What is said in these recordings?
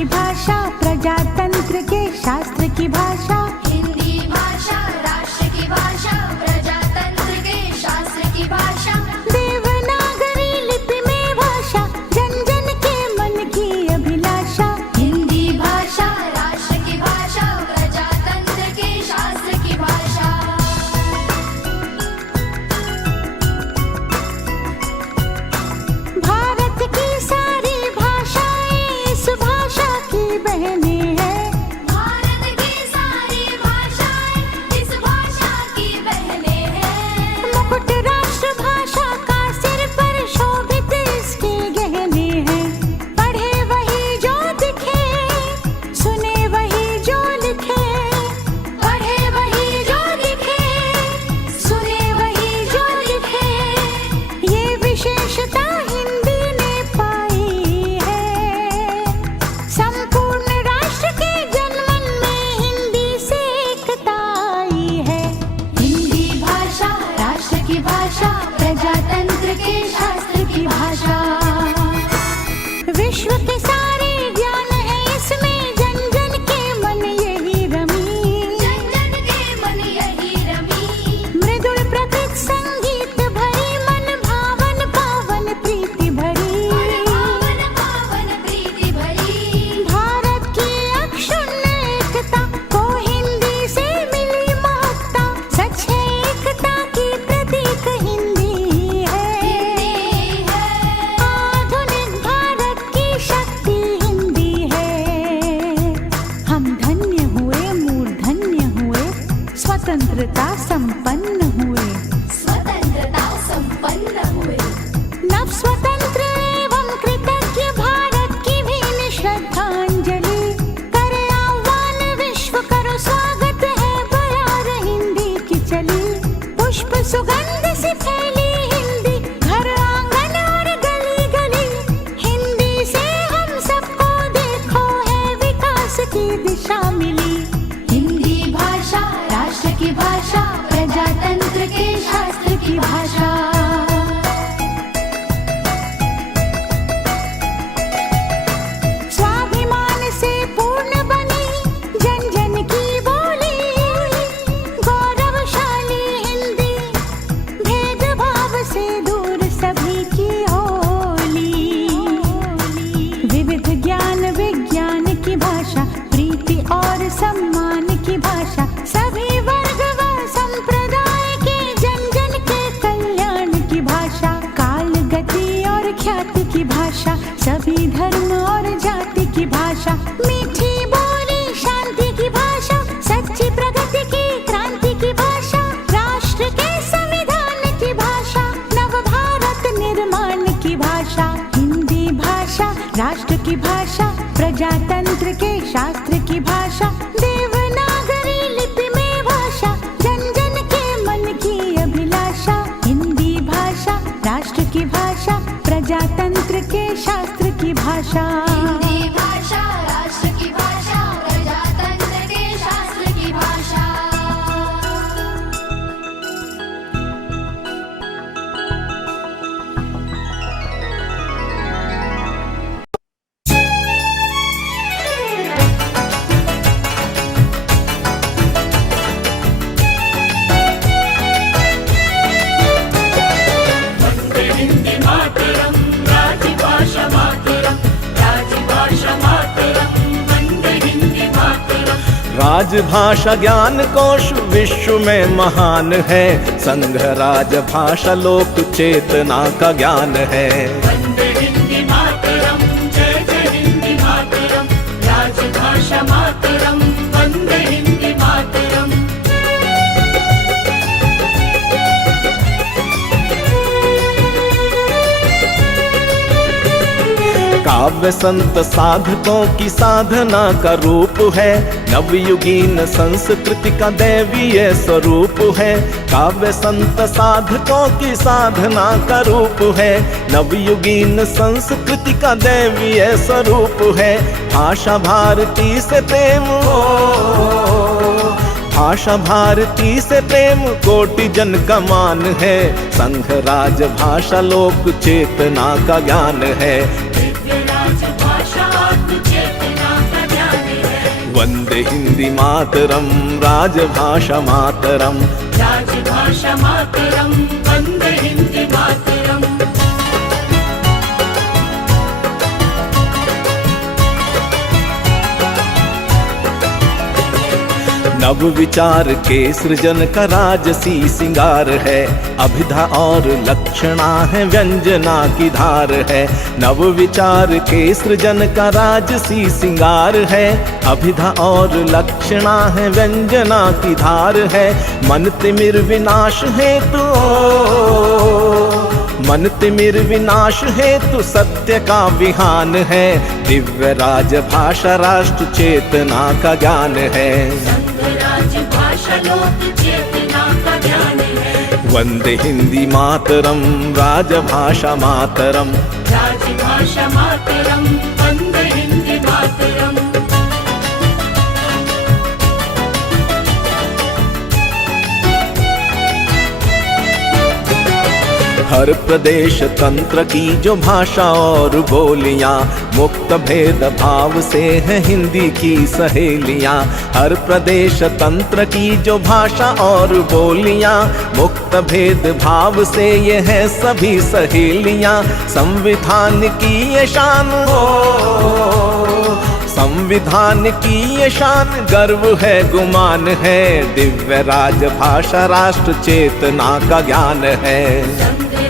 की भाषा, प्रजातंत्र के शास्त्र की भाषा। हिंदी भाषा राष्ट्र की भाषा, प्रजातंत्र के शास्त्र की भाषा। देवनागरी लिपि में भाषा, जन जन के मन की अभिलाषा। हिंदी भाषा राष्ट्र की भाषा, प्रजातंत्र के शास्त्र की भाषा। भारत की सारी भाषाएं इस भाषा की बहनें हैं। भारत की सारी भाषाएं इस भाषा की बहनें हैं। मुकुट राष्ट्र भाषा का सिर पर शोभित इसके गहने हैं। पढ़े वही जो दिखे, सुने वही जो लिखे। पढ़े वही जो लिखे, सुने वही जो लिखे। ये विशेषता हिंदी ने पाई है। संपूर्ण राष्ट्र के जनमन में हिंदी से एकता आई है। हिंदी भाषा राष्ट्र की भाषा, प्रजातंत्र के शास्त्र की भाषा। विश्व के सारे ज्ञान है इसमें, जन जन के मन यही रमी। जन जन के मन यही रमी। मृदुल प्रकृत संगीत भरी, मन भावन पावन प्रीति भरी। पावन पावन प्रीति भरी। भारत की अक्षुण्ण एकता को हिंदी से मिली महत्ता। सच है एकता की प्रतीक हिंदी है। हिंदी है। आधुनिक भारत की शक्ति हिंदी है। हम धन्य हुए, मूर्धन्य हुए, स्वतंत्रता संपन्न हुए। स्वतंत्रता संपन्न हुए। नव स्वतंत्र एवं कृतज्ञ भारत की भी श्रद्धांजलि। करे आह्वान विश्व करो स्वागत है, बयार हिंदी की चली। पुष्प सुगंध से फैली हिंदी, घर आंगन और गली गली। हिंदी से हम सबको देखो है विकास की दिशा मिली। हिंदी भाषा राष्ट्र की भाषा, प्रजातंत्र के शास्त्र की भाषा। स्वाभिमान से पूर्ण बनी जन जन की बोली। गौरवशाली हिंदी, भेदभाव से दूर सभी की होली। विविध ज्ञान विज्ञान की भाषा, प्रीति और सम्मान की भाषा। सभी वर्ग व संप्रदाय के जन जन के कल्याण की भाषा। काल गति और ख्याति की भाषा, सभी धर्म और जाति की भाषा। मीठी बोली शांति की भाषा, सच्ची प्रगति की क्रांति की भाषा। राष्ट्र के संविधान की भाषा, नव भारत निर्माण की भाषा। हिंदी भाषा राष्ट्र की भाषा, प्रजातंत्र के शास्त्र की भाषा। देवनागरी लिपि में भाषा, जन जन के मन की अभिलाषा। हिंदी भाषा राष्ट्र की भाषा, प्रजातंत्र के शास्त्र की भाषा। हिंदी भाषा राष्ट्र की भाषा, प्रजातंत्र के शास्त्र की भाषा। हिंदी मातरम, राजभाषा मातरम, राजभाषा मातरम, वंदे हिंदी मातरम। राजभाषा ज्ञान कोश विश्व में महान है। संघ राजभाषा लोक चेतना का ज्ञान है। वंदे हिंदी मातरम, जय जय हिंदी मातरम, राजभाषा मातरम, वंदे हिंदी मातरम। काव्य संत साधकों की साधना का रूप है। नवयुगीन संस्कृति का दैवीय स्वरूप है। काव्य संत साधकों की साधना का रूप है। नवयुगीन संस्कृति का दैवीय स्वरूप है। भाषा भारती से प्रेम हो, भाषा भारती से प्रेम कोटि जन का मान है। संघ राज भाषा लोक चेतना का ज्ञान है। दिव्य राजभाषा आत्म चेतना वंदे हिंदी मातरम राजभाषा मातरम। राजभाषा मातरम वन्दे हिन्दी मातरम। नव विचार के सृजन का राजसी सिंगार है, अभिधा और लक्षणा है व्यंजना की धार है। नव विचार के सृजन का राजसी सिंगार है, अभिधा और लक्षणा है व्यंजना की धार है। मन तिमिर विनाश हेतु मन तिमिर विनाश हेतु सत्य का विहान है। दिव्य राजभाषा राष्ट्र चेतना का ज्ञान है। राजभाषा लोक चेतना का ज्ञान है। वंदे हिंदी मातरम राजभाषा मातरम। राजभाषा मातरम वन्दे हिन्दी मातरम। हर प्रदेश तंत्र की जो भाषा और बोलियां, मुक्त भेद भाव से है हिंदी की सहेलियां। हर प्रदेश तंत्र की जो भाषा और बोलियां, मुक्त भेद भाव से ये है सभी सहेलियां। संविधान की ये शान हो, संविधान की ये शान गर्व है गुमान है। दिव्य राजभाषा राष्ट्र चेतना का ज्ञान है।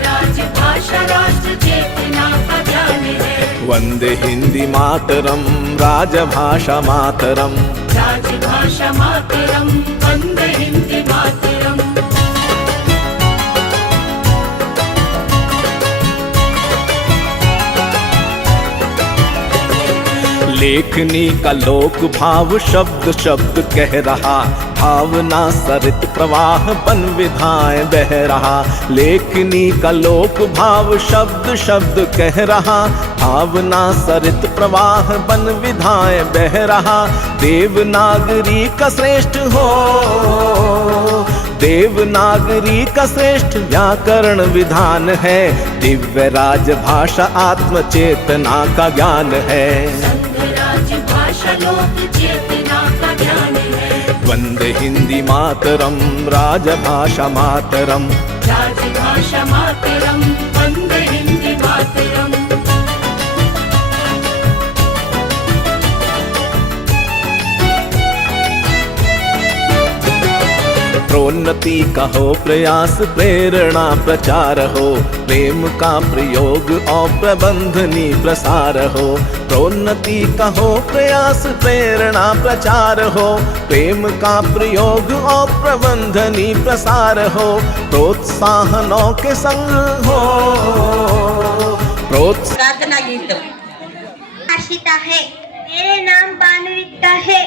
राजभाषा राष्ट्र चेतना का ज्ञान है। वंदे हिंदी मातरम राजभाषा मातरम। राजभाषा मातरम वन्दे हिन्दी मातरम। लेखनी का लोक भाव शब्द शब्द कह रहा, भावना सरित प्रवाह बन विधाएं बह रहा। लेखनी का लोक भाव शब्द शब्द कह रहा, भावना सरित प्रवाह बन विधाएं बह रहा। देवनागरी का श्रेष्ठ हो, देवनागरी का श्रेष्ठ व्याकरण विधान है। दिव्य राजभाषा आत्म चेतना का ज्ञान है। राजभाषा लोक चेतना का ज्ञान है। वंदे हिंदी मातरम राजभाषा मातरम। राजभाषा मातरम वन्दे हिन्दी मातरम। प्रोन्नति का हो प्रयास प्रेरणा प्रचार हो, प्रेम का प्रयोग और प्रबंधनी प्रसार हो। प्रोन्नति का हो प्रयास प्रेरणा प्रचार हो, प्रेम का प्रयोग और प्रबंधनी प्रसार हो। प्रोत्साहनों के संग हो, प्रार्थना गीत। आशिता है, मेरे नाम बानुरिता है,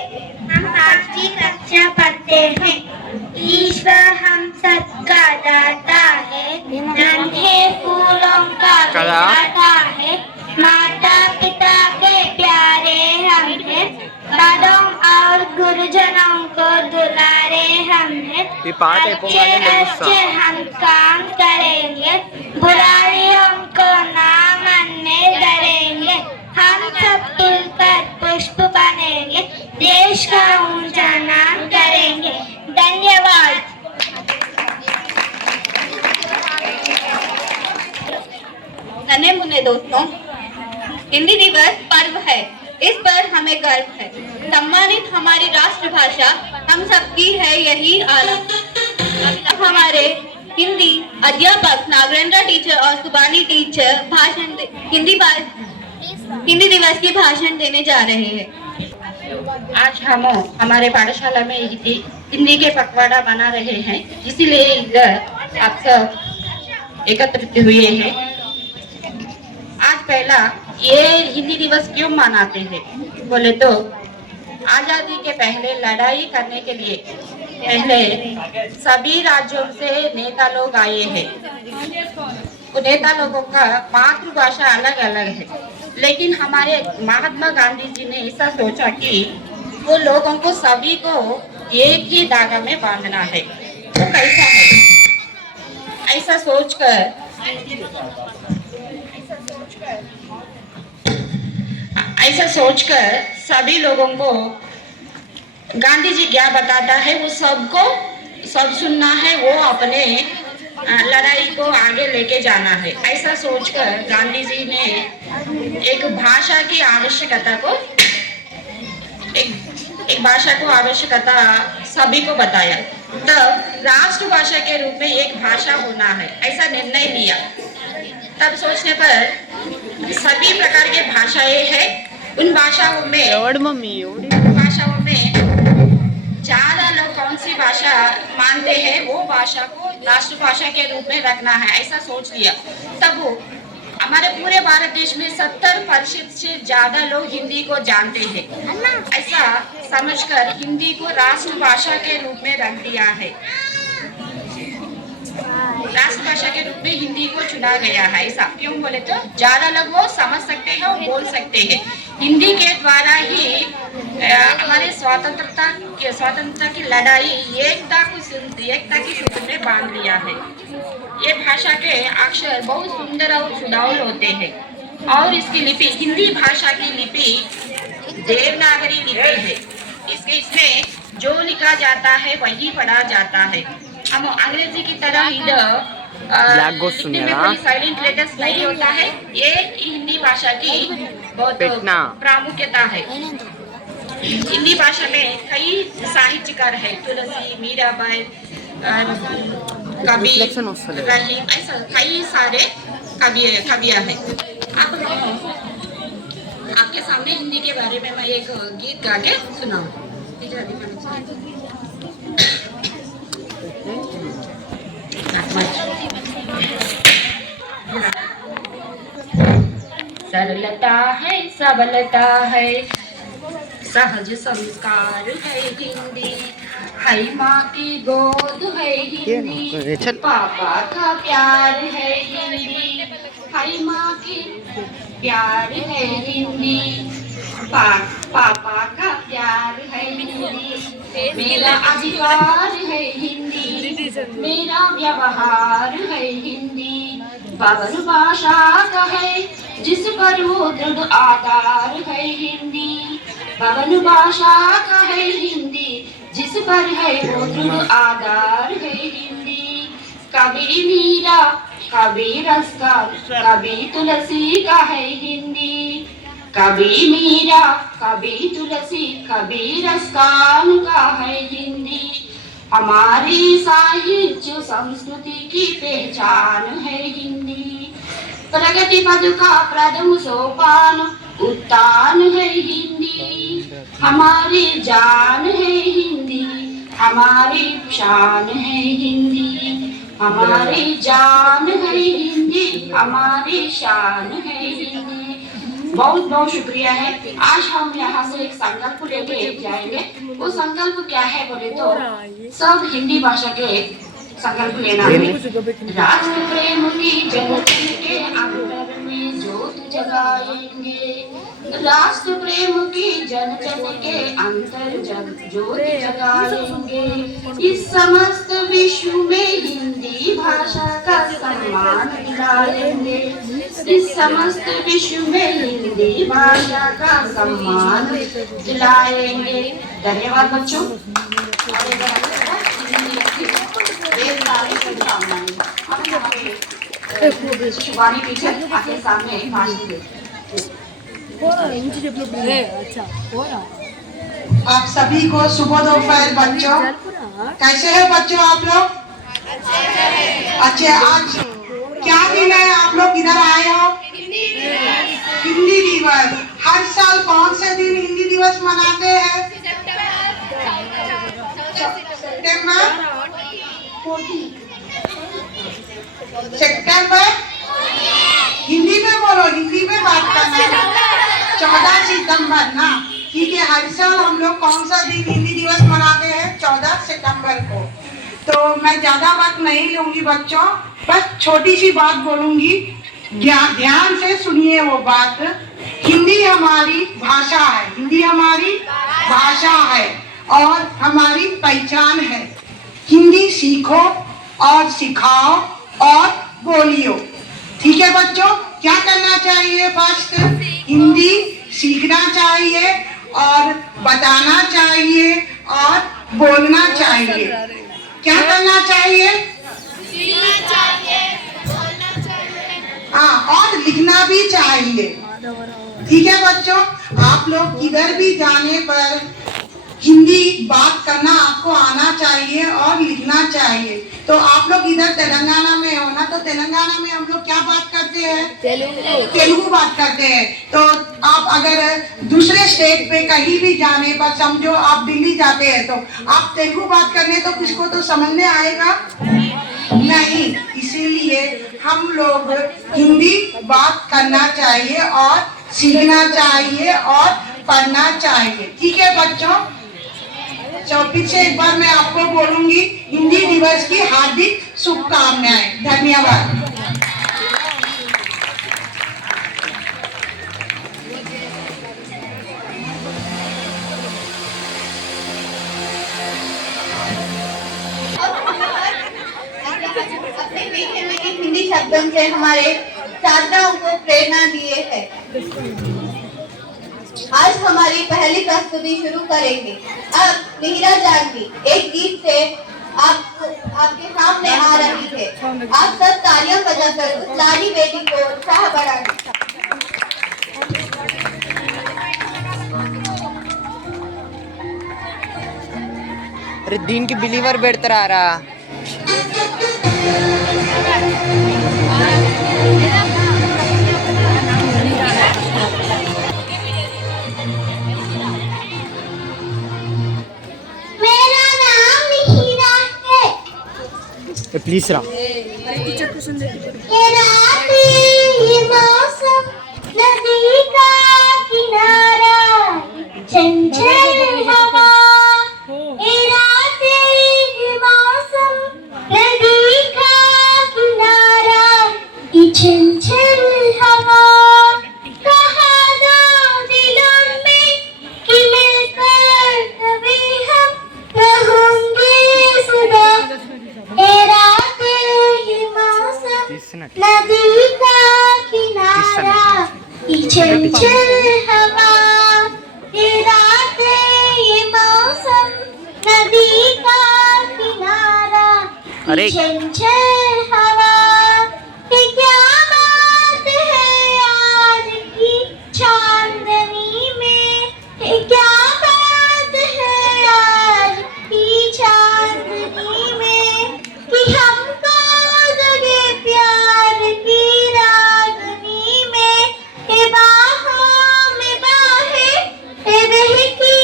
हम 8वीं कक्षा पढ़ते हैं। ईश्वर हम सबका दाता है, नन्हे फूलों का विधाता है। माता पिता के प्यारे हम हैं, बड़ों और गुरुजनों को दुलारे हम हैं। अच्छे अच्छे हम काम करेंगे, बुराइयों को ना मानने डरेंगे। हम सब मिलकर पुष्प बनेंगे, देश का ऊंचा नाम करेंगे। धन्यवाद। नन्हे मुन्ने दोस्तों, हिंदी दिवस पर्व है, इस पर हमें गर्व है। सम्मानित हमारी राष्ट्रभाषा हम सबकी है यही आलम। हमारे हिंदी अध्यापक नागरेंद्र टीचर और सुबानी टीचर हिंदी दिवस की भाषण देने जा रहे हैं। आज हम हमारे पाठशाला में हिंदी के पखवाड़ा बना रहे हैं, इसीलिए इधर आप सब एकत्रित हुए हैं। आज पहला ये हिंदी दिवस क्यों मनाते हैं बोले तो आजादी के पहले लड़ाई करने के लिए पहले सभी राज्यों से नेता लोग आए हैं। वो नेता लोगों का मातृभाषा अलग अलग है, लेकिन हमारे महात्मा गांधी जी ने ऐसा सोचा कि वो लोगों को सभी को एक ही धागा में बांधना है। तो कैसा है, ऐसा सोचकर सभी लोगों को गांधी जी क्या बताता है वो सबको सब सुनना है, वो अपने लड़ाई को आगे लेके जाना है। ऐसा सोचकर गांधी जी ने एक भाषा की आवश्यकता को एक भाषा को आवश्यकता सभी को बताया। तब राष्ट्रभाषा के रूप में एक भाषा होना है ऐसा निर्णय लिया। तब सोचने पर सभी प्रकार के भाषाएं हैं, उन भाषाओं में ज्यादा लोग कौन सी भाषा मानते हैं वो भाषा को राष्ट्रभाषा के रूप में रखना है ऐसा सोच लिया। तब वो हमारे पूरे भारत देश में 70% से ज्यादा लोग हिंदी को जानते हैं। ऐसा समझकर हिंदी को राष्ट्रभाषा के रूप में रख दिया है। राष्ट्रभाषा के रूप में हिंदी को चुना गया है। ऐसा क्यों बोले तो ज्यादा लोग वो समझ सकते हैं और बोल सकते हैं। हिंदी के द्वारा ही हमारे स्वतंत्रता की लड़ाई एकता की सूत्र में बांध लिया है। ये भाषा के अक्षर बहुत सुंदर और सुडौल होते हैं और इसकी लिपि हिंदी भाषा की लिपि देवनागरी लिपि है। इसमें जो लिखा जाता है वही पढ़ा जाता है। हम अंग्रेजी की तरह इधर लिखने में कोई साइलेंट लेटर्स नहीं होता है। ये हिंदी भाषा की बहुत प्रामुख्यता है। हिंदी भाषा में कई साहित्यकार है, तुलसी, मीराबाई, कबीर, रहीम, ऐसा कई सारे कवियां हैं। अब आपके सामने हिंदी के बारे में मैं एक गीत गा के सुनाऊं। सरलता है, सबलता है, सहज संस्कार है हिंदी, है माँ की गोद है हिंदी, पापा का प्यार है हिंदी, है माँ की प्यार है हिंदी, पापा का प्यार है हिंदी, मेरा अधिकार है हिंदी, मेरा व्यवहार है हिंदी, पवन भाषा का है जिस पर वो दृढ़ आधार है हिंदी, पवन भाषा का है हिंदी जिस पर है वो दृढ़ आधार है हिंदी। कभी मीरा, कभी रसका, कभी तुलसी का है हिंदी, कभी मीरा, कभी तुलसी, कभी रसकान का है हिंदी। हमारी साहित्य संस्कृति की पहचान है हिंदी, प्रगति पद का प्रथम सोपान उत्तान है हिंदी, हमारी जान है हिंदी, हमारी शान है हिंदी, हमारी जान है हिंदी, हमारी शान है हिंदी। बहुत बहुत शुक्रिया है। आज हम यहाँ से एक संकल्प लेके जाएंगे। वो संकल्प क्या है बोले तो सब हिंदी भाषा के संकल्प लेना है। राष्ट्र प्रेम की जनतन के अंतर में ज्योत जगाएंगे, राष्ट्र प्रेम की जनतन के अंतर ज्योत जगाएंगे, इस समस्त विश्व में हिंदी भाषा का सम्मान दिलाएंगे, इस समस्त विश्व में हिंदी भाषा का सम्मान दिलाएंगे। धन्यवाद बच्चों। शिवानी टीचर आपके सामने भाषण दें। आप सभी को सुबह दोपहर बच्चों, कैसे है बच्चों आप लोग? अच्छे। आज क्या दिन है आप लोग इधर आए हो? हिंदी दिवस। हर साल कौन से दिन हिंदी दिवस मनाते हैं? सितंबर। हिंदी में बोलो, हिंदी में बात करना है। 14 सितंबर ना, ठीक है। हर साल हम लोग कौन सा दिन हिंदी दिवस मनाते हैं? 14 सितंबर को। तो मैं ज्यादा बात नहीं लूंगी बच्चों, बस छोटी सी बात बोलूंगी, ध्यान से सुनिए वो बात। हिंदी हमारी भाषा है, हिंदी हमारी भाषा है और हमारी पहचान है। हिंदी सीखो और सिखाओ और बोलियो, ठीक है बच्चों। क्या करना चाहिए? फर्स्ट हिंदी सीखना चाहिए और बताना चाहिए बोलना चाहिए। क्या करना चाहिए? हाँ, और लिखना भी चाहिए। ठीक है बच्चों, आप लोग किधर भी जाने पर हिंदी बात करना आपको आना चाहिए और लिखना चाहिए। तो आप लोग इधर तेलंगाना में हो ना, तो तेलंगाना में हम लोग क्या बात करते हैं? तेलुगु बात करते हैं। तो आप अगर दूसरे स्टेट पे कहीं भी जाने पर, समझो आप दिल्ली जाते हैं, तो आप तेलुगु बात करने तो किसको तो समझ में आएगा नहीं। इसीलिए हम लोग हिंदी बात करना चाहिए और सीखना चाहिए और पढ़ना चाहिए। ठीक है बच्चों, फिर से एक बार मैं आपको बोलूंगी, हिंदी दिवस की हार्दिक शुभकामनाएं। धन्यवाद। अपने मीठे मीठे हिंदी शब्दों से हमारे छात्राओं को प्रेरणा दिए है। आज हमारी पहली प्रस्तुति शुरू करेंगे। अब मिहिरा जानवी एक गीत से आपके सामने आ रही है। आप सब तालियां बजाकर उस लाडी बेटी को उत्साह बढ़ाएं। अरे दीन की बिलीवर बेड़तर आ रहा। मेरा नाम मिहिरा है। प्लीज राम। ये रात ये मौसम, नदी का किनारा, चंचल हवा। ये रात ये मौसम, नदी का किनारा, ये चंचल हवा। कहा दो दिलों में कि मिलकर कभी हम रहेंगे सदा। ये रात ये मौसम, नदी का किनारा, ये चंचल हवा। ये रात ये मौसम, नदी का किनारा, ये चंचल हवा। ये क्या बात है आज की चांदनी में, ये क्या बात है आज की चांदनी में, कि हमको लगे प्यार की रागनी में। ये बाहों में बाहें, ये बहकी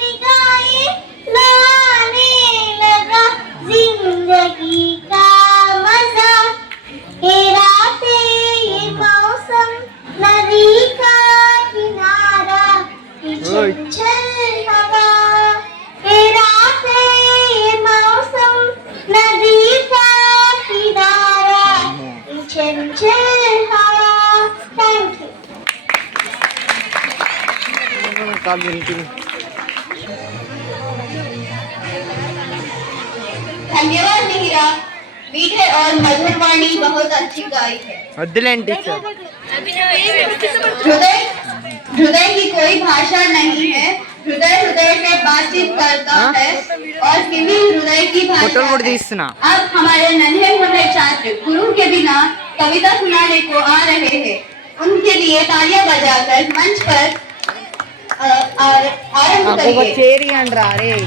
निगाहें, लाने लगा जिंदगी का मजा। ये रातें ये मौसम, नदी का किनारा, ये चंचल हवा। ये रातें ये मौसम, नदी का किनारा, ये चंचल हवा। Thank you. धन्यवाद मिहिरा, मीठे और मधुर वाणी बहुत अच्छी गाई है। हृदय की कोई भाषा नहीं है, हृदय हृदय से बातचीत करता है और किसी हृदय की भाषा है। अब हमारे नन्हे मुन्ने छात्र गुरु के बिना कविता सुनाने को आ रहे हैं। उनके लिए तालियां बजाकर मंच पर आरंभ करिए।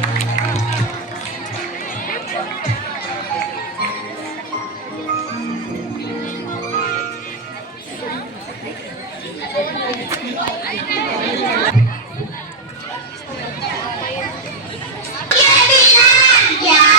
Yeah.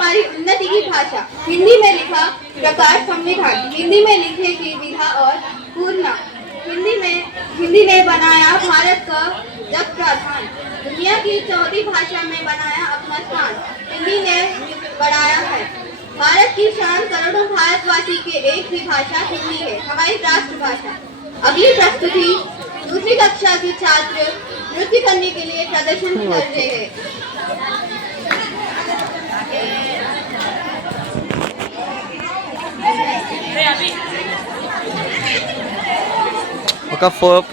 हमारी उन्नति की भाषा। हिंदी में लिखा प्रकाश संविधान, हिंदी में लिखे की विधा और पूर्णा, हिंदी ने बनाया भारत का जब प्राधान, दुनिया की चौथी भाषा में बनाया अपना स्थान, हिंदी ने बढ़ाया है भारत की शान। करोड़ों भारतवासी के एक ही भाषा हिंदी है, हमारी राष्ट्रभाषा। अगली प्रस्तुति दूसरी कक्षा के छात्र नृत्य करने के लिए प्रदर्शन कर रहे हैं। ఒక ఫోర్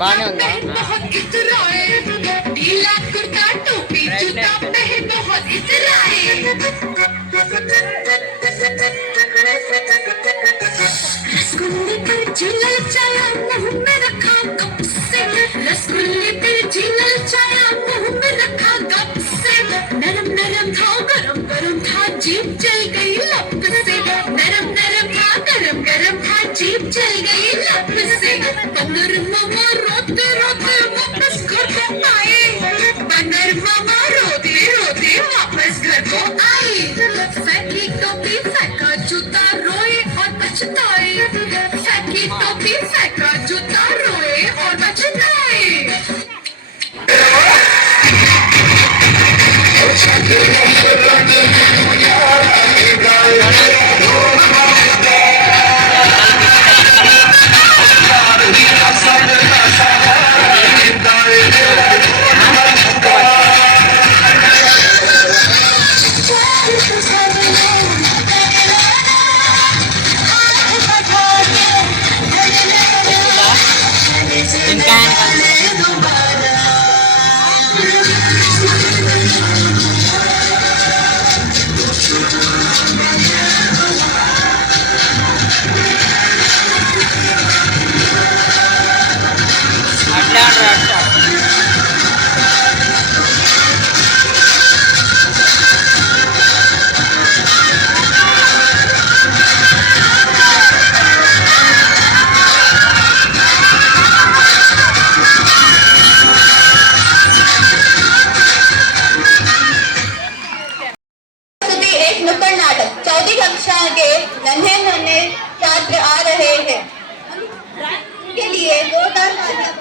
బాగానే ఉందా रसगुल्ले पर जिला चाया मुंह में रखा कप से, रसगुल्ले पर जिला चाया मुंह में रखा कप से, नरम नरम था गरम गरम था जीभ जल गई लप से, नरम नरम था गरम गरम था जीभ जल गई लप से। बंदर मामा रोते रोते वापस घर को आए, बंदर मामा रोते रोते वापस घर को आए। फैकी टोपी फेंका जूता रोए और पछताए, फैकी टोपी फेंका जूता रोए और पछताए। चौथी कक्षा के नन्हे नन्हे छात्र आ रहे हैं, के लिए जोरदार तालियां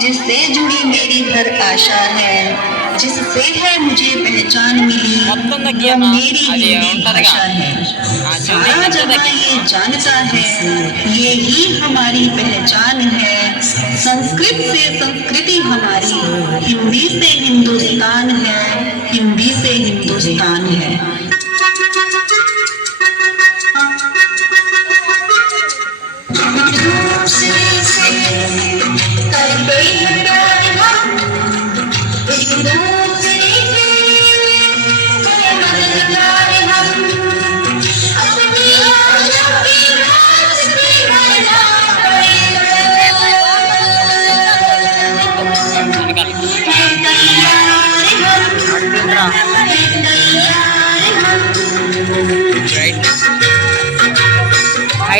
जिससे जुड़ी मेरी हर आशा है, जिससे है मुझे पहचान मिली, वो मेरी हिंदी भाषा है। सारा जहां ये जानता है, ये ही हमारी पहचान है। संस्कृत से संस्कृति हमारी, हिंदी से हिंदुस्तान है, हिंदी से हिंदुस्तान है।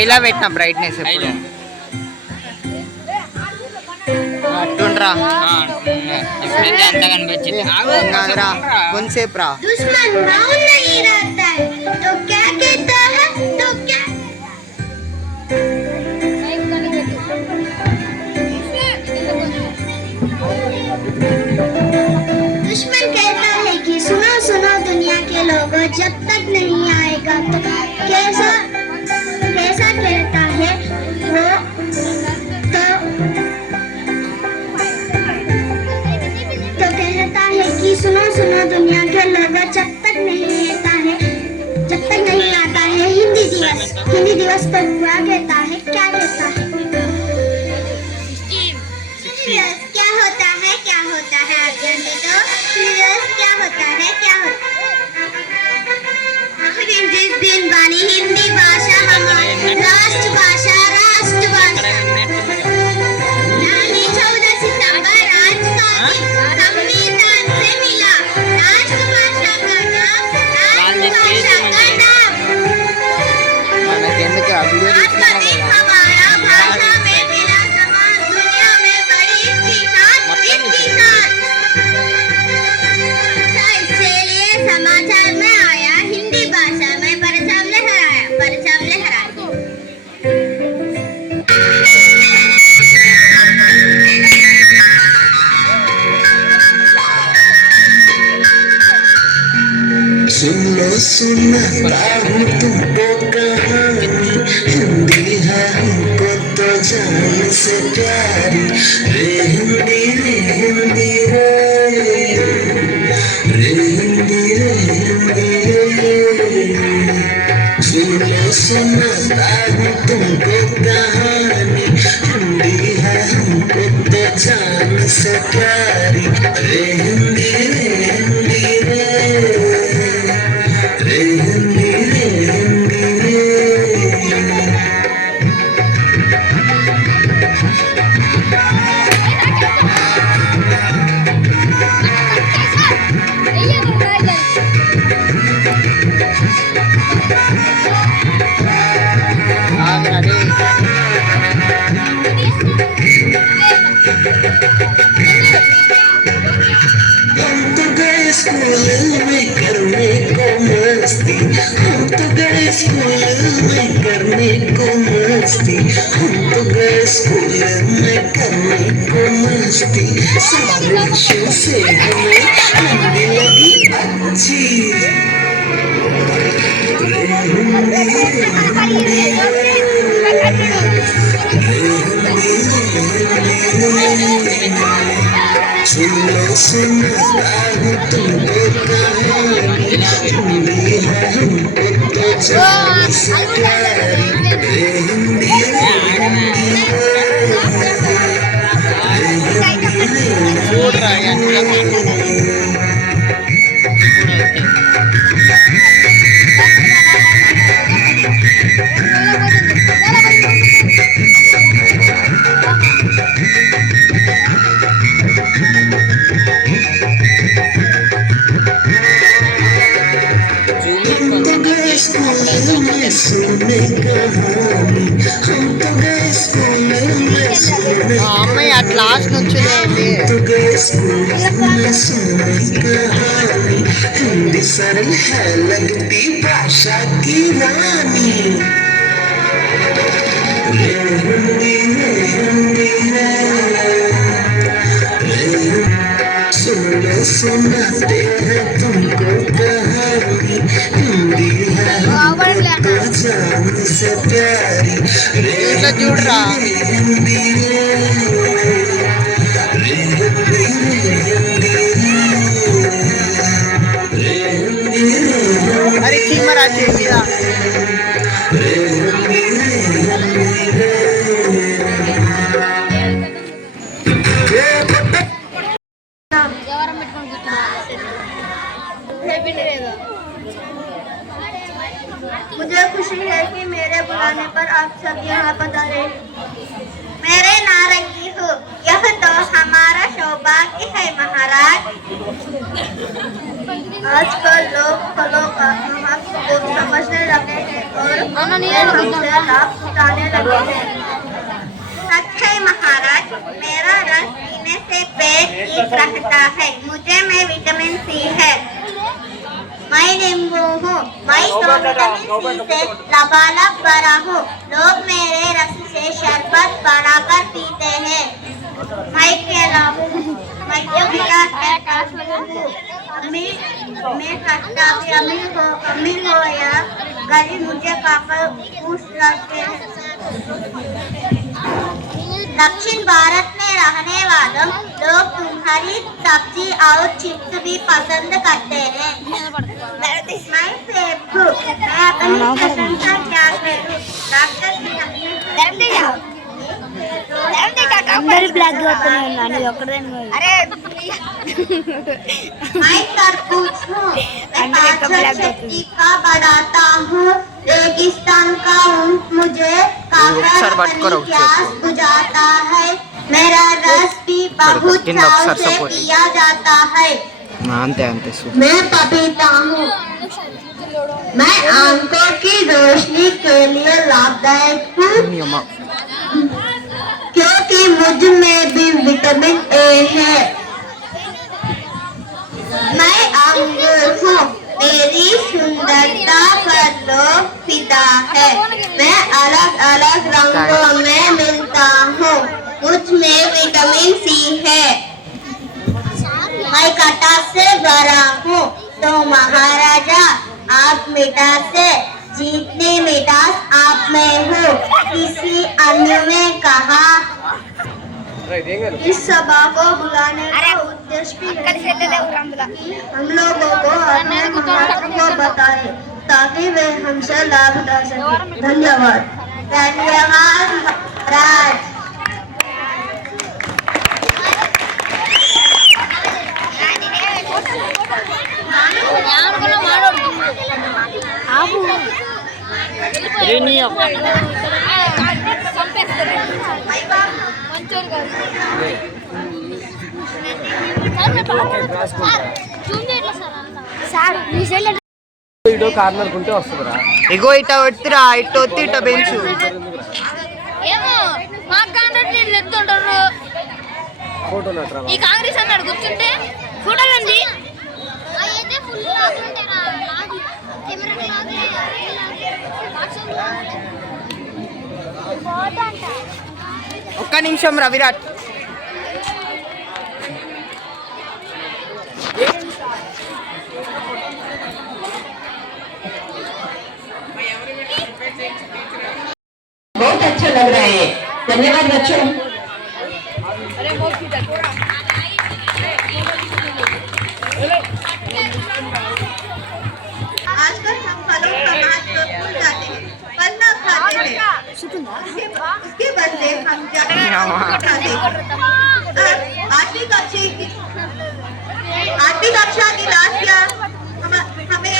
ఇలా పెట్టిన బ్రైట్నెస్ ఎప్పుడు అట్టుండ్రా ఇప్పుడైతే అంత కనిపించింది కాదురా కొంతసేపు రా दुश्मन नाव नहीं रहता है तो क्या कहता है तो क्या दुश्मन कहता है कि सुनो सुनो दुनिया के लोगों जब तक नहीं आएगा तो कैसा कैसा कहता है वो तो कहता है कि सुनो सुनो दुनिया के लोगों जब तक नहीं आता है हिंदी दिवस पर हुआ कहता है क्या कहता है क्या होता है आप जानते तो क्या होता है जिस दिन बनी हिंदी भाषा हमारी राष्ट्रभाषा यानी 14 सितंबर आज का दिन संविधान से मिला राष्ट्रभाषा का नाम మనకెందుకు ఆ వీడియో आज का दिन हमारा भाषा में मिला समान दुनिया में बड़ी इसकी साथ इसलिए समाचार में आया हिंदी भाषा में परचम लहराया सुनाता हूँ तुमको कहानी हिंदी है हमको तो जान से प्यारी रे हिंदी रे हिंदी रे हिंदी रे हिंदी रे सुनाता हूँ तुमको कहानी हिंदी है हमको तो जान से प्यारी रे हिंदी रे हिंदी रे हम तो गए स्कूल में करने को मस्ती हम तो गए स्कूल में करने को मस्ती हम तो गए स्कूल में करने को मस्ती सारे विषयों से हमें हिंदी लगी अच्छी सुनो सुनाता हूँ तुमको कहानी हिंदी है हमको तो जान से प्यारी रे हिंदी చూడు రా ఎంత అమ్మాయి అట్ లాస్ట్ నుంచి हिंदी सरल है लगती भाषा की रानी सुनाते हैं तुमको कहानी हिंदी है हमको जान से प्यारी ఇట్లా చూడరా हिंदी అరే చీమరా చేసిరా मुझे खुशी है कि मेरे बुलाने पर आप सब यहाँ पधारे मेरे नारंगी हो यह तो हमारा सौभाग्य है महाराज आजकल लोग फलों का महत्व को समझने लगे हैं और हमसे लाभ उठाने लगे हैं। सच है महाराज, मेरा रस पीने से पेट ठीक रहता है। मुझे में विटामिन सी है। मैं नींबू हूँ, मैं तो विटामिन सी से लबालब भरा हूँ। लोग मेरे रस से शरबत बनाकर पीते हैं। मैं केला हूँ, मैं मैं खट्टा भी अमीर हो या गरीब, मुझे पापा पूछ लगते हैं। दक्षिण भारत में रहने वालों लोग तुम्हारी सब्जी और चिप्स भी पसंद करते हैं। मैं सेब हूँ, मैं अपनी पसंद का क्या करूँ? डॉक्टर मैं तरबूज हूँ, मैं पाचन शक्ति का बढ़ाता हूँ। रेगिस्तान का ऊंट मुझे प्यास बुझाता है। मेरा रस भी बहुत चाव से पिया जाता है। मैं पपीता हूँ, मैं आंखों की रोशनी के लिए लाभदायक हूँ क्योंकि मुझ में भी विटामिन ए है। मैं अंगूर हूँ, मेरी सुंदरता पर लोग फिदा है। मैं अलग अलग रंगों में मिलता हूँ, मुझ में विटामिन सी है। मैं खटास से भरा हूँ, तो महाराजा आप मिठास से, जितनी मिठास आप में हो किसी अन्य में कहा। इस सभा को बुलाने का उद्देश्य भी हम लोगों को अपने महत्व को बताए ताकि वे हमसे लाभ उठा सके। धन्यवाद। धन्यवाद महाराज। కార్నర్ కుంటే వస్తుందిరా. ఇగో ఇట పెడితేరా, ఇటు వచ్చి ఇట బెంచు. ఏమో మాకు కాంట్రాక్ట్ నీళ్ళు ఎత్తుంటారు. ఈ కాంగ్రెస్ అన్నాడు కూర్చుంటే ఫోటోలు అండి. అయితే ఫుల్ లాగుంటేరా, లాగి కెమెరా లాగి ఒక్క నిమిషం రా విరాట్. बहुत अच्छा लग रहा है। धन्यवाद बच्चों। आजकल हम फलों का महत्व भूल जाते हैं, फल न खाते हैं। उसके बदले हम खाते हैं। आठवीं कक्षा की लास्ट क्या हमें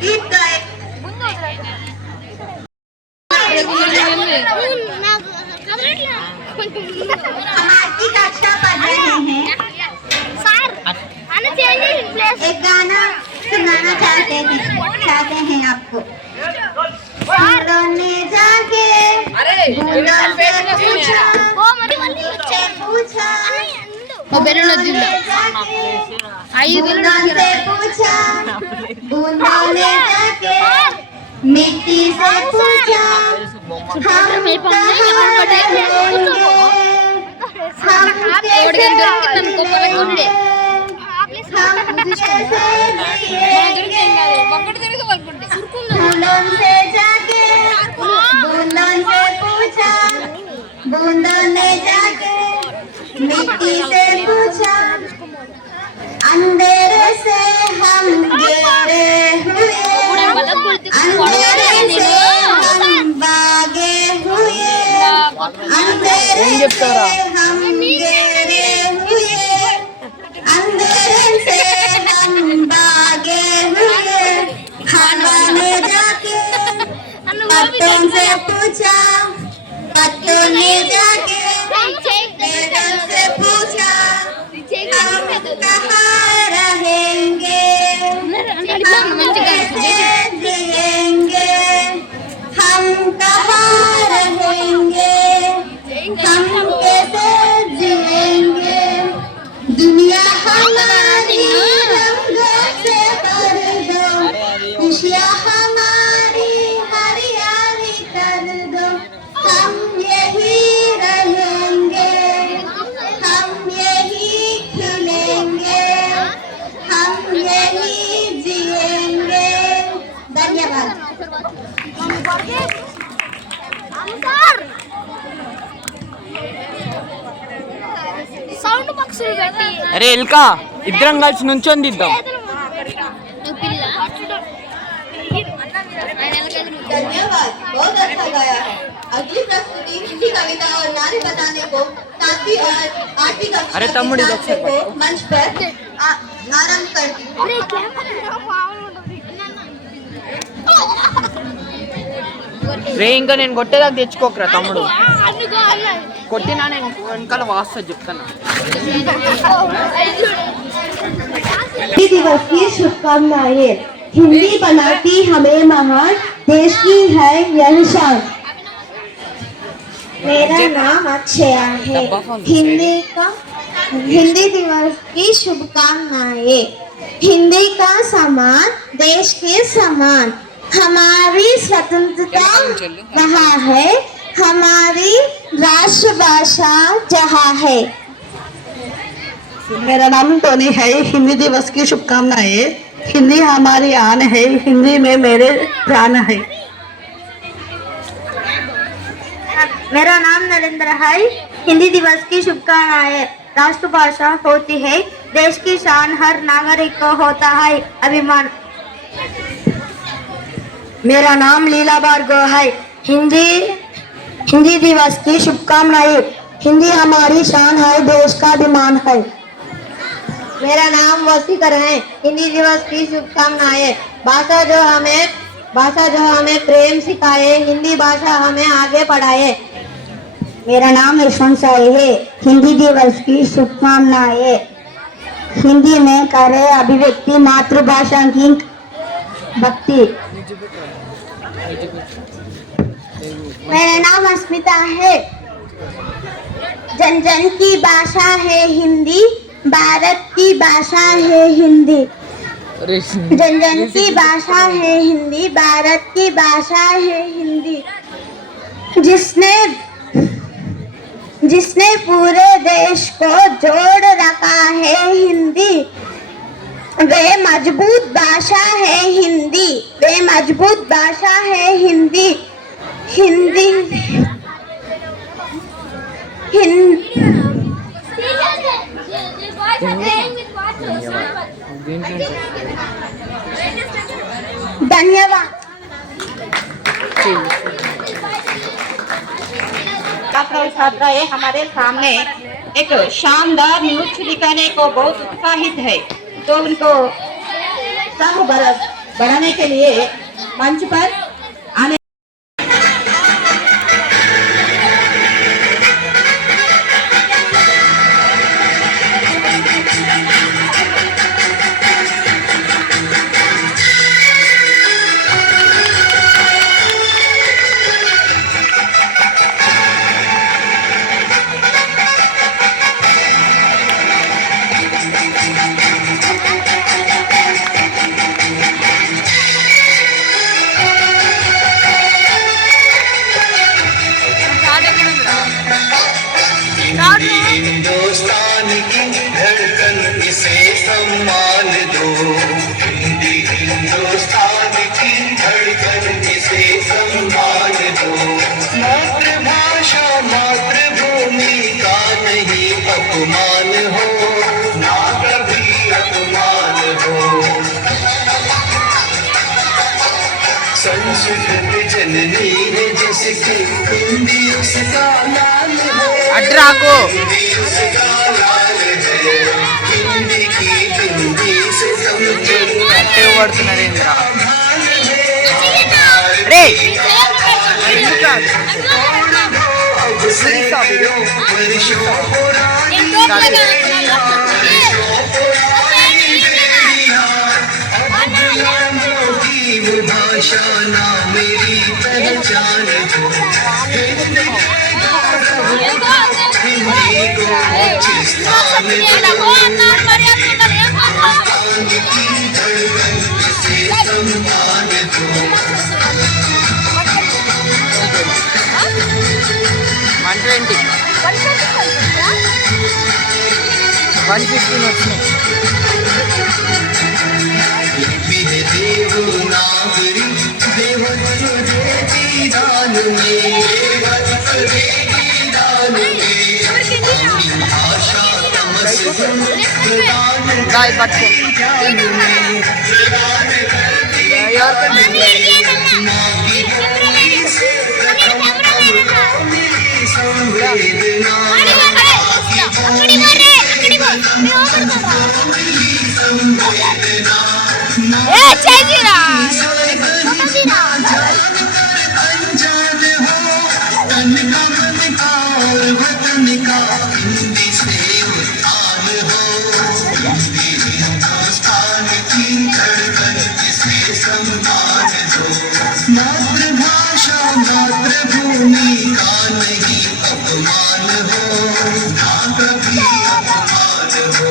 गीत गाए। हम आठवीं कक्षा पढ़ रहे हैं। एक गाना सुनाना चाहते हैं आपको। बूंदों ने जाके बूंदों से पूछा, बूंदों ने जाके मिट्टी से पूछा, हम कहाँ रहेंगे, हम कैसे रहेंगे, हम कैसे जिएंगे। फूलों से जाके बूंदों से पूछा, बूंदों ने जाके मिट्टी से पूछा, अंधेरे से हम गिरे हुए, अंधेरे से हम भागे हुए, अंधेरे से हम गिरे हुए, अंधेरे से हम भागे हुए। हवा ने जाके पत्तों से पूछा, पत्तों ने जाके पेड़ों से पूछा, हम कहाँ रहेंगे, हम कैसे जिएंगे, हम कहाँ रहेंगे, हम कैसे जिएंगे, दुनिया हमारी रंगों से भर दो, खुशियाँ हमारी हरियाली कर दो, हम यही रहेंगे, हम यही खिलेंगे, हम यही जिएंगे। धन्यवाद। సౌండ్ బాక్సులు పెట్టి అరే ఎల్కా ఇద్దరం కలిసి నుంచొని దిద్దాం. धन्यवाद, बहुत अच्छा गाया है। अगली प्रस्तुति हिंदी कविता और नारी बताने को 7वीं और 8वीं कक्षा अरे के तम्मुड़ी छात्र को मंच पर आरंभ करती हूँ। రే ఇంకా నేను కొట్టేదాకా తెచ్చుకోకరా తమ్ముడు. కొట్టినా నేను వెనకాల వాస్తా చెప్తాను. हिंदी दिवस की शुभकामनाएं। हिंदी बनाती हमें महान, देश की है यह शान। मेरा नाम अक्षया है। हिंदी दिवस की शुभकामनाएं। हिंदी का सम्मान देश के समान, हमारी स्वतंत्रता रहा है, हमारी राष्ट्रभाषा जहाँ है। मेरा नाम टोनी है। हिंदी दिवस की शुभकामनाएं। हिंदी हमारी आन है, हिंदी में मेरे प्राण है। मेरा नाम नरेंद्र है। हिंदी दिवस की शुभकामनाएं। राष्ट्रभाषा होती है देश की शान, हर नागरिक को होता है अभिमान। मेरा नाम लीला भार्गव है। हिंदी दिवस की शुभकामनाएं। हिंदी हमारी शान है, देश का अभिमान है। मेरा नाम वसीकर है। हिंदी दिवस की शुभकामनाएं। भाषा जो हमें प्रेम सिखाए, हिंदी भाषा हमें आगे बढ़ाए। मेरा नाम यशवंत साई है। हिंदी दिवस की शुभकामनाएं। हिंदी में करे अभिव्यक्ति, मातृभाषा की भक्ति। मेरा नाम अस्मिता है। जन जन की भाषा है हिंदी, भारत की भाषा है हिंदी। जन जन की भाषा है हिंदी, भारत की भाषा है हिंदी। जिसने पूरे देश को जोड़ रखा है हिंदी, वे मजबूत भाषा है हिंदी, वे मजबूत भाषा है हिंदी। हिंदी धन्यवाद। छात्र और छात्राएं हमारे सामने एक शानदार नृत्य दिखाने को बहुत उत्साहित है, तो उनको संग बढ़ाने के लिए मंच पर आने हिंदुस्तान की धड़कन इसे सम्मान दो, हिंदुस्तान की धड़कन इसे सम्मान दो। मातृभाषा मातृभूमि का नहीं अपमान हो, ना कभी अपमान हो। संस्कृत जननी है जिसकी हिंदी उसका लाल है, అడ్రాకు उसका लाल है। हिंदी की हिंदी से समझन అట్టే పడుతున్నా నరేంద్ర. రే वर्षों पुरानी भाषा ना मेरी पहचान हो, हिंदी को जिस स्थान दो, हिंदुस्तान की धड़कन से सम्मान दो। 120 115 వచ్చినాయి. लिपि है देवनागरी, देवत्व देती दान में, देवत्व देती दान में, अपनी भाषा तमस गुण प्रदान गाय पట్టుకో ज्ञान में, प्रदान करती ఎవరికి माँ की बोली से प्रथम हमको मिली संवेदना, माँ की बोली से प्रथम हमको मिली संवेदना। अनजान हो तन का मन का और वतन का, हिंदी से उत्थान हो, हिंदी हिंदुस्तान की धड़कन से सम्मान दो। मातृभाषा मातृभूमि का नहीं अपमान हो, ना कभी अपमान हो।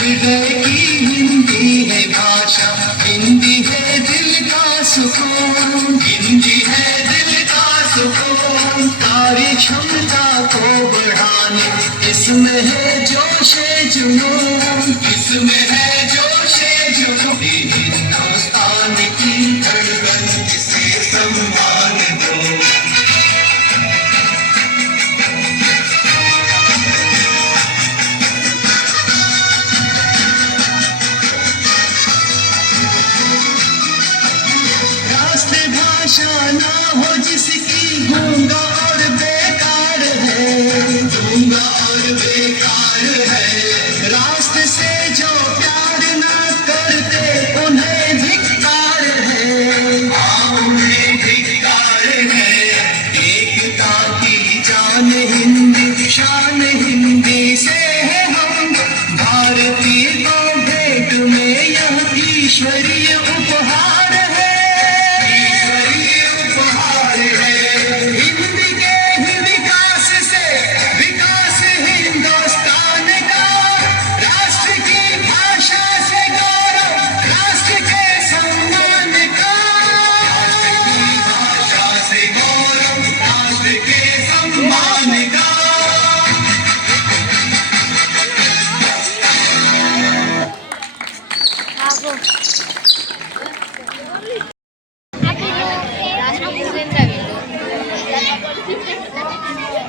हृदय की हिंदी है भाषा, हिंदी है दिल का सुकून, हिंदी है दिल का सुकून। कार्य क्षमता को बढ़ाने इसमें है जोशे जुनून, इसमें है जोशे जुनून। हिंदुस्तान की धड़कन इसे सम्मान दो। राष्ट्रभाषा ना हो जिसकी गूंगा और बेकार है, गूंगा और बेकार है। राष्ट्र से जो प्यार ना करते उन्हें धिक्कार है, हाँ उन्हें धिक्कार है। एकता की जान हिंदी, शान हिंदी से है हम, भारतीय को भेंट में यह ईश्वरीय उपहार है, ईश्वरीय उपहार है। हिंदी के ही विकास से विकास हिंदुस्तान का, राष्ट्र की भाषा से गौरव राष्ट्र के सम्मान का, राष्ट्र की भाषा से गौरव राष्ट्र के सम्मान का।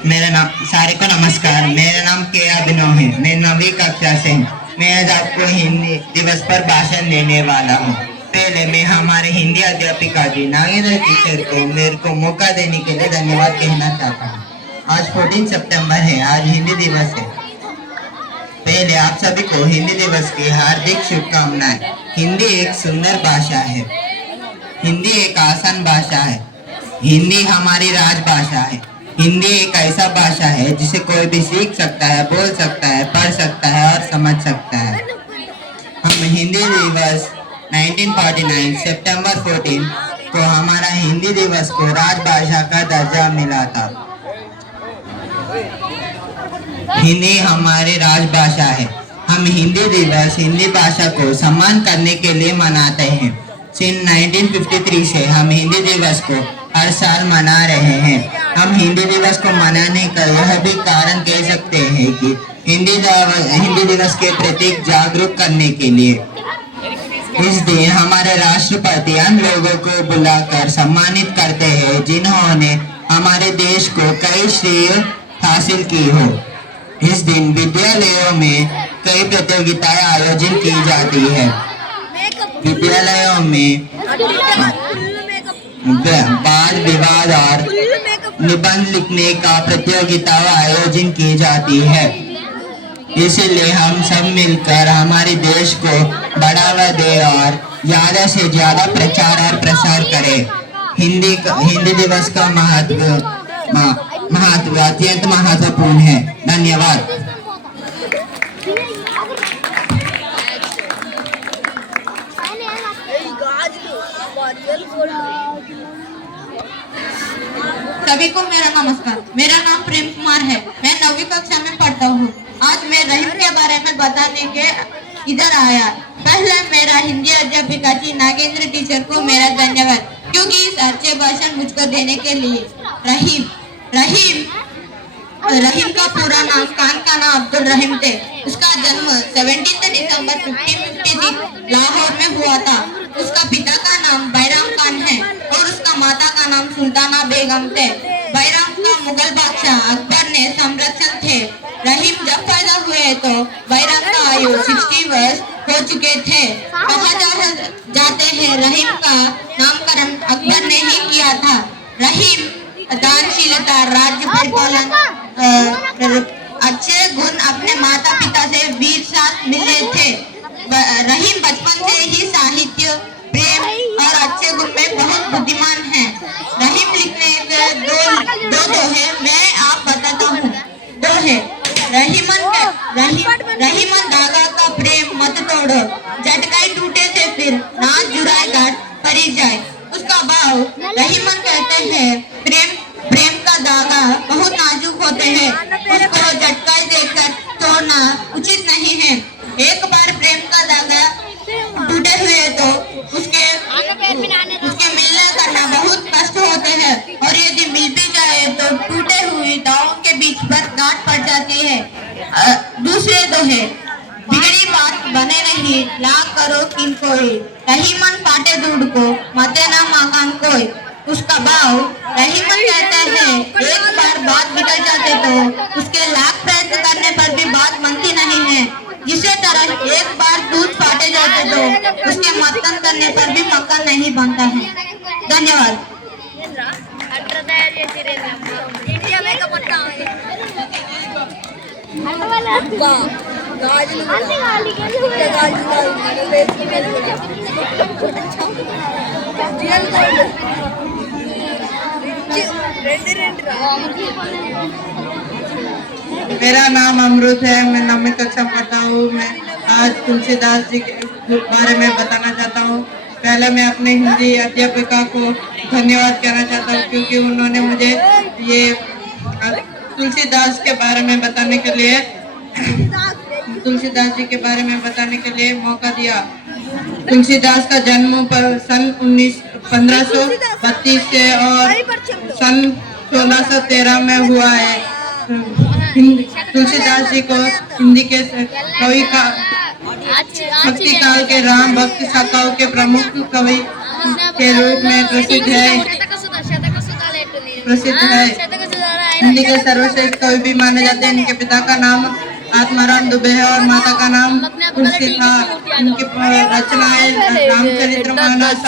मेरा नाम सारे को नमस्कार। मेरा नाम के अभिनव है। मैं 9वीं कक्षा से हूँ। मैं आज आपको हिंदी दिवस पर भाषण देने वाला हूँ। पहले मैं हमारे हिंदी अध्यापिका जी नागेंद्र टीचर को मेरे को मौका देने के लिए धन्यवाद कहना चाहता हूँ। आज 14 सितंबर है, आज हिंदी दिवस है। पहले आप सभी को हिंदी दिवस की हार्दिक शुभकामनाएं। हिंदी एक सुंदर भाषा है, हिंदी एक आसान भाषा है, हिंदी हमारी राजभाषा है। हिंदी एक ऐसा भाषा है जिसे कोई भी सीख सकता है, बोल सकता है, पढ़ सकता है और समझ सकता है। हम हिंदी दिवस 1949 सितंबर 14 को हमारा हिंदी दिवस को राजभाषा का दर्जा मिला था। हिंदी हमारी राजभाषा है। हम हिंदी दिवस हिंदी भाषा को सम्मान करने के लिए मनाते हैं। सिंस 1953 से हम हिंदी दिवस को हर साल मना रहे हैं। हम हिंदी दिवस को मनाने का यह भी कारण कह सकते हैं कि हिंदी दिवस के प्रति जागरूक करने के लिए इस दिन हमारे राष्ट्रपति हम लोगों को बुलाकर सम्मानित करते हैं जिन्होंने हमारे देश को कई श्रेय हासिल की हो। इस दिन विद्यालयों में कई प्रतियोगिताएं आयोजित की जाती है। विद्यालयों में वाद विवाद और निबंध लिखने का प्रतियोगिता आयोजन की जाती है। इसलिए हम सब मिलकर हमारे देश को बढ़ावा दें और ज्यादा से ज्यादा प्रचार और प्रसार करें। हिंदी दिवस का महत्व अत्यंत महत्वपूर्ण है। धन्यवाद। सभी को मेरा नमस्कार। मेरा नाम प्रेम कुमार है। मैं 9वीं कक्षा में पढ़ता हूँ। आज मैं रहीम के बारे में बताने के इधर आया। पहले मेरा हिंदी अध्यापिका जी नागेंद्र टीचर को मेरा धन्यवाद, क्योंकि इस अच्छे भाषण मुझको देने के लिए। रहीम का पूरा नाम खान अब्दुल रहीम थे। उसका जन्म 17 दिसंबर 1553 लाहौर में हुआ था। उसका पिता का नाम बैराम खान है और उसका माता का नाम सुल्ताना बेगम थे। बैराम का मुगल बादशाह अकबर ने संरक्षण थे। रहीम जब पैदा हुए तो बैराम का आयु 60 वर्ष हो चुके थे। कहा जाते हैं रहीम का नामकरण अकबर ने ही किया था। रहीम दानशीलता, राज्य परिपालन, अच्छे गुण अपने माता पिता से वीर साथ मिले थे। रहीम बचपन से ही साहित्य, प्रेम और अच्छे गुण में बहुत बुद्धिमान है। रहीम लिखने के दो दोहे मैं आप बताता हूँ। दोहे। रहीमन धागा का प्रेम मत तोड़ो, झटकाई टूटे से फिर नाच जुराए गाठ परी जाए। उसका भाव रहीमन कहते हैं प्रेम का धागा बहुत नाजुक होते हैं, उसको झटकाई देकर तोड़ना उचित नहीं है। एक बार प्रेम का धागा टूटे हुए तो उसके मिलने करना बहुत कष्ट होते हैं, और यदि मिल भी जाए तो टूटे हुए दावों के बीच पर गांठ पड़ जाती है। दूसरे दोहे। बिगड़ी बात बने नहीं, लाख करो किन कोई, रहीमन पाटे दूध को मते ना मांगान कोई। उसका भाव रहीमन कहते हैं एक बार बात बिगड़ जाते तो उसके लाख प्रयत्न करने पर भी बात बनती नहीं है। इसी तरह एक बार दूध फाटे जाते तो उसके मक्खन करने पर भी मक्खन नहीं बनता है। धन्यवाद। मेरा नाम अमृत है। मैं 9वीं कक्षा पढ़ता हूँ। मैं आज तुलसीदास जी के बारे में बताना चाहता हूँ। पहले मैं अपने हिंदी अध्यापिका को धन्यवाद कहना चाहता हूँ, क्योंकि उन्होंने मुझे ये तुलसीदास के बारे में बताने के लिए मौका दिया। तुलसीदास का जन्म सन 1532 से और सन 1613 में हुआ है। तुलसीदास जी को हिंदी के कवि का भक्ति काल के राम भक्ति शाखाओं के प्रमुख कवि के रूप में प्रसिद्ध है। हिंदी के सर्वश्रेष्ठ कवि भी माने जाते हैं। इनके पिता का नाम आत्माराम दुबे है और माता का नाम तुलसी था। इनकी रचनाएं रामचरितमानस,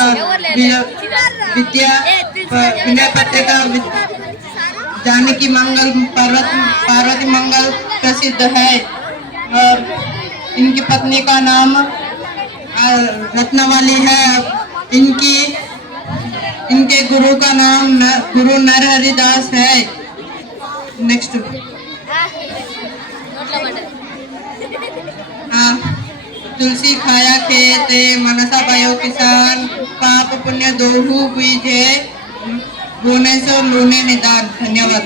विनय पत्रिका, जानकी मंगल, पार्वती मंगल प्रसिद्ध है। और इनकी पत्नी का नाम रत्नावली है। इनके गुरु का नाम गुरु नरहरिदास है। नेक्स्ट। तुलसी खाया खेते मनसा भयो किसान, पाप पुण्य दोहु बीजे बोने से लोने निदान। धन्यवाद।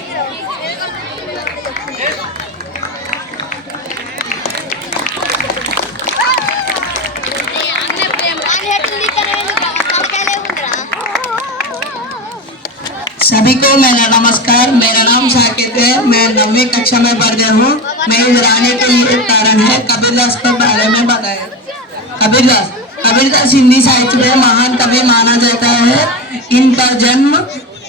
सभी को मेरा नमस्कार। मेरा नाम साकेत है। मैं 9वीं कक्षा में पढ़ रहा हूँ। मैं इधर आने के लिए कारण है कबीरदास के बारे में बताया। कबीरदास हिंदी साहित्य में महान कवि माना जाता है। इनका जन्म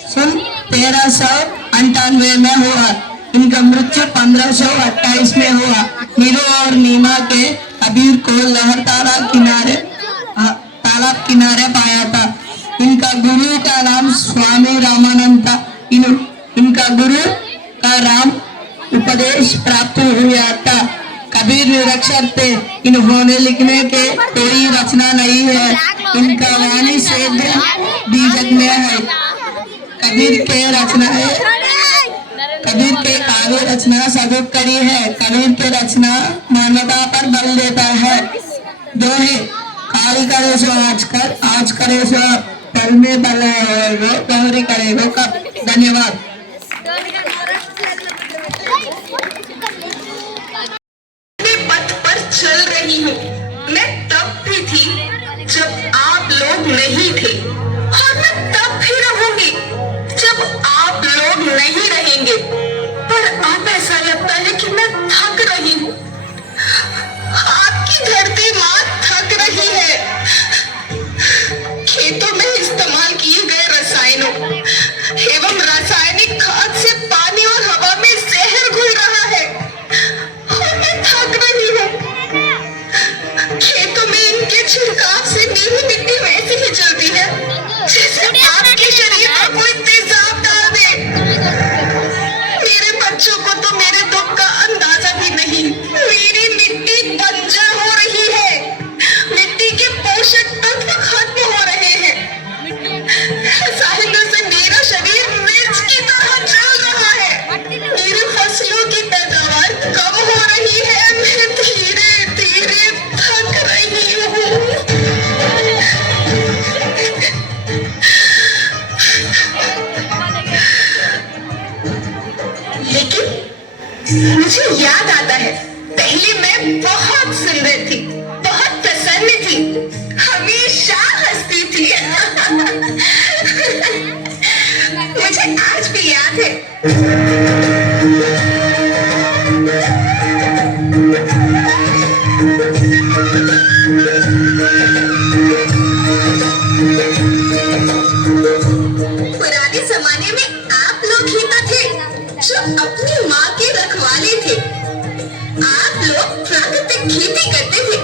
सन 1398 में हुआ। इनका मृत्यु 1528 में हुआ। मीरू और नीमा के कबीर को लहर तालाब किनारे पाया था। इनका गुरु का नाम स्वामी रामानंद था। इनका गुरु का राम उपदेश प्राप्त हुआ था। कबीर निरक्षर थे। इन्होंने लिखने के कोई रचना नहीं है। इनका वाणी से बीजक में है। कबीर के रचना है। कबीर के काव्य रचना स्वरूप करी है। कबीर की रचना मानवता पर बल देता है। जो है काल करे सो आज करे सो पल में बल है वो गौरी करे वो कब। धन्यवाद। पथ पर चल रही हूँ। मैं तब भी थी जब आप लोग नहीं थे और मैं तब भी रहूंगी जब आप लोग नहीं रहेंगे। पर अब ऐसा लगता है कि मैं थक रही हूँ। आपकी धरती माँ थक रही है। खेतों में इस्तेमाल किए गए रसायनों एवं रासायनिक खाद से पानी और हवा में जहर घुल रहा है और मैं थक रही हूँ। खेतों में इनके छिड़काव से नीली मिट्टी वैसे ही चलती है जैसे आपके शरीर पर कोई तेजाब डाल दे। मेरे बच्चों को तो मेरे दुख का अंदाजा भी नहीं। मेरी मिट्टी बंजर हो रही है। मिट्टी के पोषक तत्व खत्म हो रहे हैं। रसायनों से मेरा शरीर मिर्च की तरह जल रहा है। मेरी फसलों की पैदावार कम हो रही है। मैं धीरे धीरे थक रही हूँ। लेकिन मुझे याद आता है पहले मैं बहुत सुंदर थी, बहुत प्रसन्न थी, हमेशा हंसती थी। मुझे आज भी याद है। पुराने जमाने में आप लोग ही तो थे जो अपनी माँ के रखवाले थे। आप लोग प्राकृतिक खेती करते थे।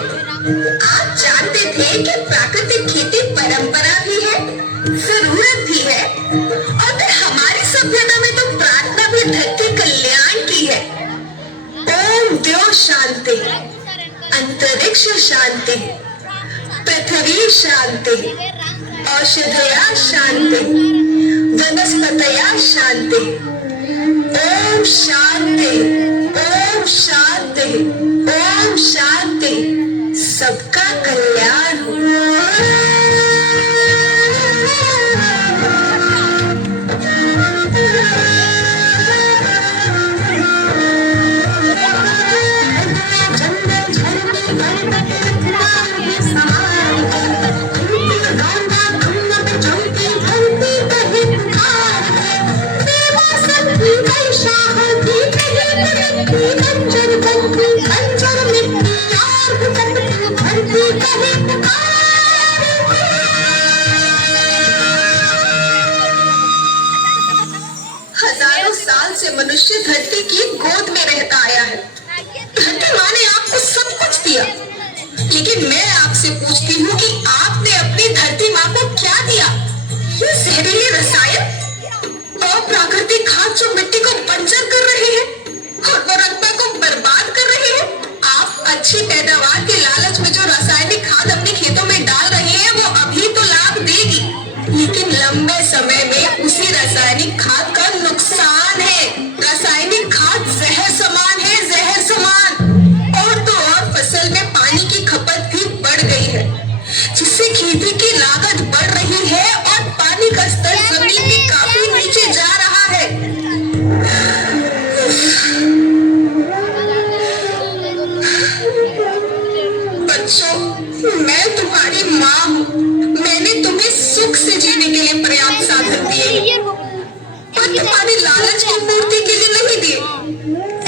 आप जानते थे कि प्राकृतिक खेती परंपरा भी है, जरूरत भी है और फिर हमारी सभ्यता में तो प्रार्थना भी धरती कल्याण की है। ओम द्यो शांति, अंतरिक्ष शांति, पृथ्वी शांति, औषधया शांति, वनस्पतया शांति। ओम शांति, ओम शांति, ओम शांति। सबका कल्याण हो। हजारों साल से मनुष्य धरती की गोद में रहता आया है। धरती माँ ने आपको सब कुछ दिया, लेकिन मैं आपसे पूछती हूँ कि आपने अपनी धरती माँ को क्या दिया? ये जहरीले रसायन, अप्राकृतिक खाद जो मिट्टी को बंजर कर रहे हैं और उर्वरकता को बर्बाद कर रहे हैं। आप अच्छी पैदावार के लालच में जो रासायनिक खाद अपने खेतों में डाल रहे हैं वो अभी तो लाभ देगी, लेकिन लंबे समय में उसी रासायनिक खाद का नुकसान है। रासायनिक खाद जहर समान है, जहर समान। और तो और फसल में पानी की खपत भी बढ़ गई है, जिससे खेती की लागत बढ़ रही है और पानी का स्तर जमीन में काफी नीचे जा रहा है। बच्चों, मैं तुम्हारी माँ हूँ। मैंने तुम्हें सुख से जीने के लिए पर्याप्त साधन दिए, पर तुम्हारी लालच की पूर्ति के लिए नहीं दिए।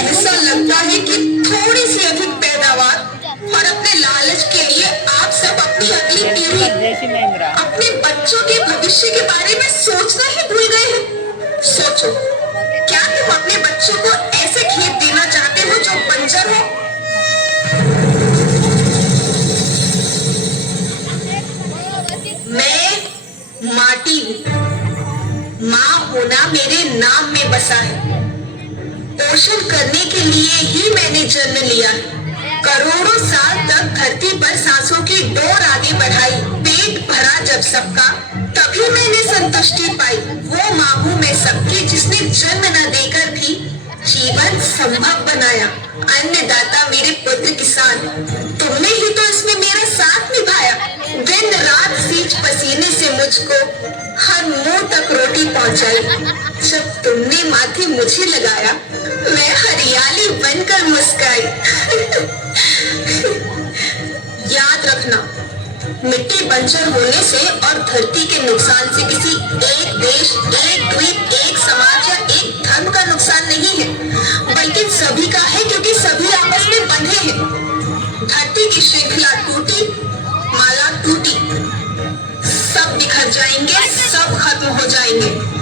ऐसा लगता है कि थोड़ी सी अधिक पैदावार और अपने लालच के लिए आप सब अपनी अगली पीढ़ी, अपने बच्चों के भविष्य के बारे में सोचना ही भूल गए हैं। सोचो, क्या तुम अपने बच्चों को ऐसे खेत देना चाहते हो जो बंजर हो? मैं माटी हूँ। माँ होना मेरे नाम में बसा है। पोषण करने के लिए ही मैंने जन्म लिया है। करोड़ों साल तक धरती पर सांसों की डोर आगे बढ़ाई। पेट भरा जब सबका, तभी मैंने संतुष्टि पाई, वो माँ हूँ मैं सबकी जिसने जन्म न देकर भी जीवन संभव बनाया। अन्नदाता मेरे पुत्र किसान, तुमने ही तो इसमें मेरा साथ निभाया। दिन रात सींच पसीने से मुझको हर मुंह तक रोटी पहुंचाई। जब तुमने माथे मुझे लगाया, मैं हरियाली बनकर मुस्काई। याद रखना, मिट्टी बंजर होने से और धरती के नुकसान से किसी एक देश, एक द्वीप, एक समाज या एक धर्म का नुकसान नहीं है, बल्कि सभी का है, क्योंकि सभी आपस में बंधे हैं। धरती की श्रृंखला टूटी, माला टूटी, सब बिखर जाएंगे, सब खत्म हो जाएंगे।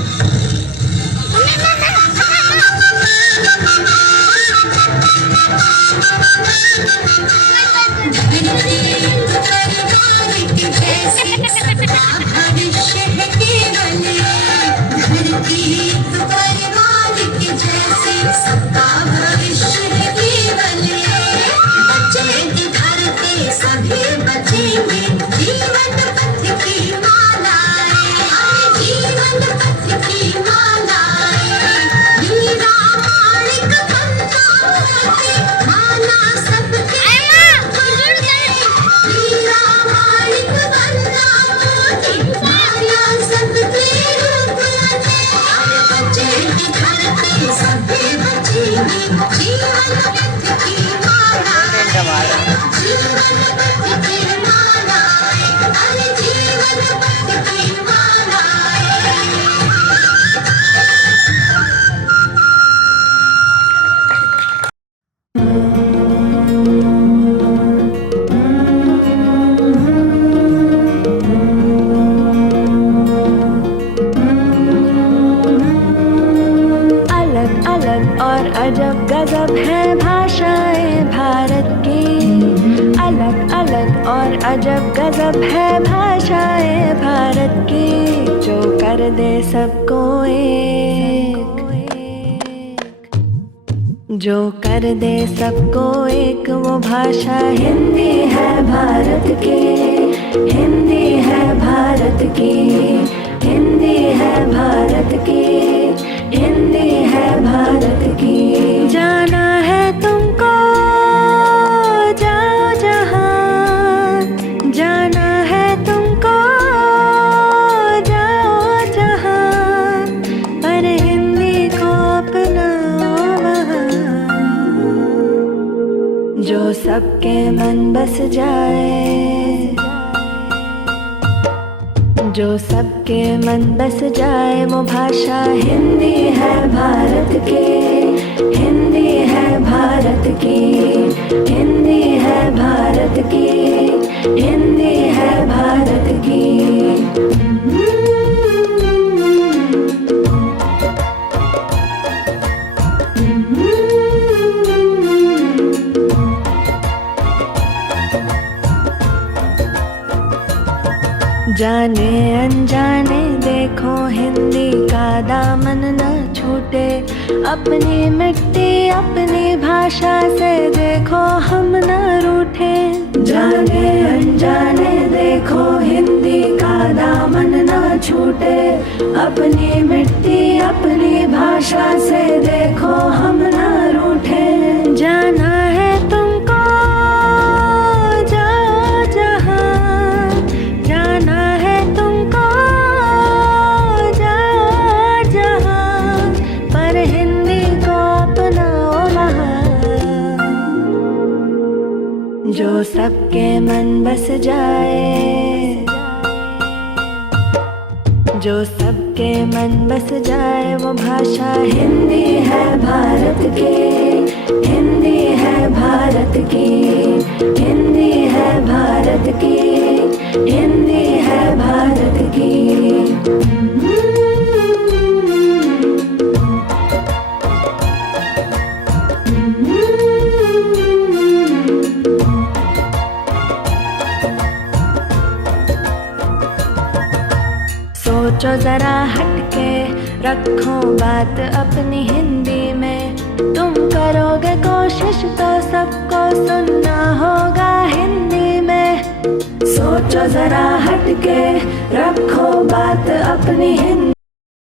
अजब गजब है भाषाएं भारत की, जो कर दे सबको एक, जो कर दे सबको एक, वो भाषा हिंदी है भारत की, हिंदी है भारत की, हिंदी है भारत की, हिंदी है भारत की। जाना है तुमको जाओ जहाँ, जाना है तुमको जाओ जहाँ, पर हिंदी को अपनाओ वहाँ, जो सबके मन बस जाए, जो सबके मन बस जाए, वो भाषा हिंदी है भारत की, हिंदी है भारत की, हिंदी है भारत की, हिंदी है भारत की। जाने अनजाने देखो हिंदी का दामन न छूटे, अपनी मिट्टी अपनी भाषा से देखो हम न रूठे। जाने अनजाने देखो हिंदी का दामन न छूटे, अपनी मिट्टी अपनी भाषा से देखो हम न रूठे। जाना है तुमको जाओ जहाँ, जाना है तुमको जाओ जहाँ, पर हिंदी को अपनाओ वहाँ, जो सबके मन बस जाए, जो सबके मन बस जाए, वो भाषा हिंदी है भारत की, हिंदी है भारत की, हिंदी है भारत की, हिंदी है भारत की। सोचो जरा हटके, रखो बात अपनी हिंदी में, तुम करोगे कोशिश तो सबको सुनना होगा हिंदी में। सोचो जरा हटके, रखो बात अपनी हिंदी